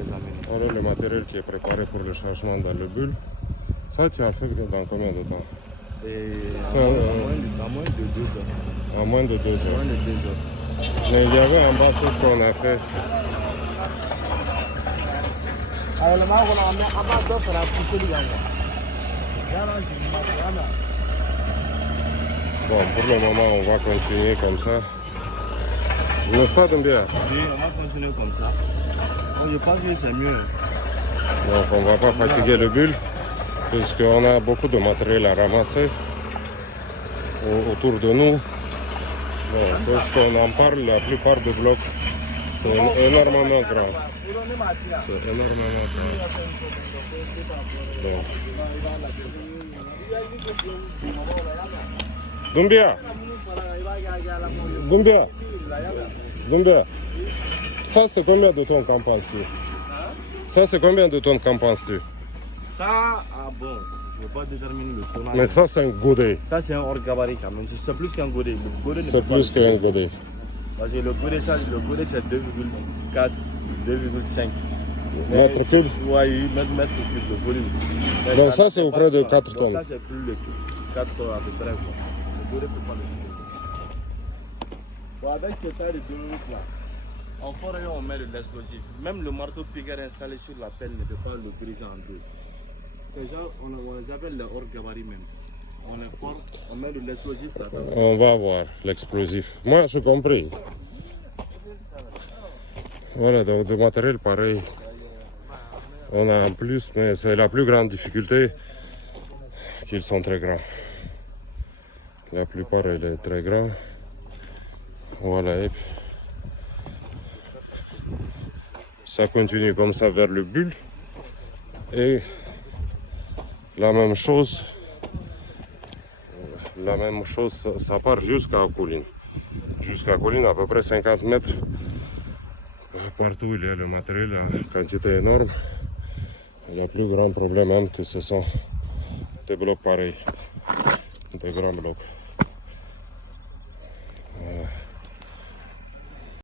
examiner. Alors le matériel qui est préparé pour le chargement dans le bulle, ça tu as fait dans combien de temps? Et à moins de 2 heures. En moins de 2 heures. Moins de 2 heures. Mais il y avait en bas c'est ce qu'on a fait. Bon, pour le moment, on va continuer comme ça. N'est-ce pas, Doumbia? Oui, on va continuer comme ça. Je pense que c'est mieux. Donc, on ne va pas fatiguer le bulle, puisqu'on a beaucoup de matériel à ramasser autour de nous. Bon, c'est ce qu'on en parle, la plupart des blocs, c'est énormément grand. C'est énormément grand. Bon. Doumbia, ça c'est combien de tonnes qu'en penses-tu? Ça c'est combien de tonnes qu'en penses-tu? Ça, ah bon, je ne vais pas déterminer le tonnage. Mais ça c'est un godet. Ça c'est un hors gabarit quand même, c'est plus qu'un godet. C'est plus qu'un godet. Parce que le godet c'est 2,4, 2,5. Mètre cube? Oui, mètre cube de volume. Donc ça c'est auprès de 4 tonnes. Ça c'est plus le 4 tonnes à peu près. Quoi. Le godet ne peut pas le suivre. Bon, avec ces tailles de 2 minutes là, en forêt on met de l'explosif. Même le marteau piqueur installé sur la pelle ne peut pas le briser en deux. Les gens, on les appelle les hors gabarit même. On est fort, on met de l'explosif là-dedans. On va voir l'explosif. Moi j'ai compris. Voilà, donc du matériel pareil. On a en plus, mais c'est la plus grande difficulté qu'ils sont très grands. La plupart elle est très grand. Voilà, et puis ça continue comme ça vers le bulle. Et la même chose, ça part jusqu'à Colline. Jusqu'à Colline, à peu près 50 mètres. Partout il y a le matériel, la quantité énorme. Le plus grand problème, même que ce sont des blocs pareils, des grands blocs.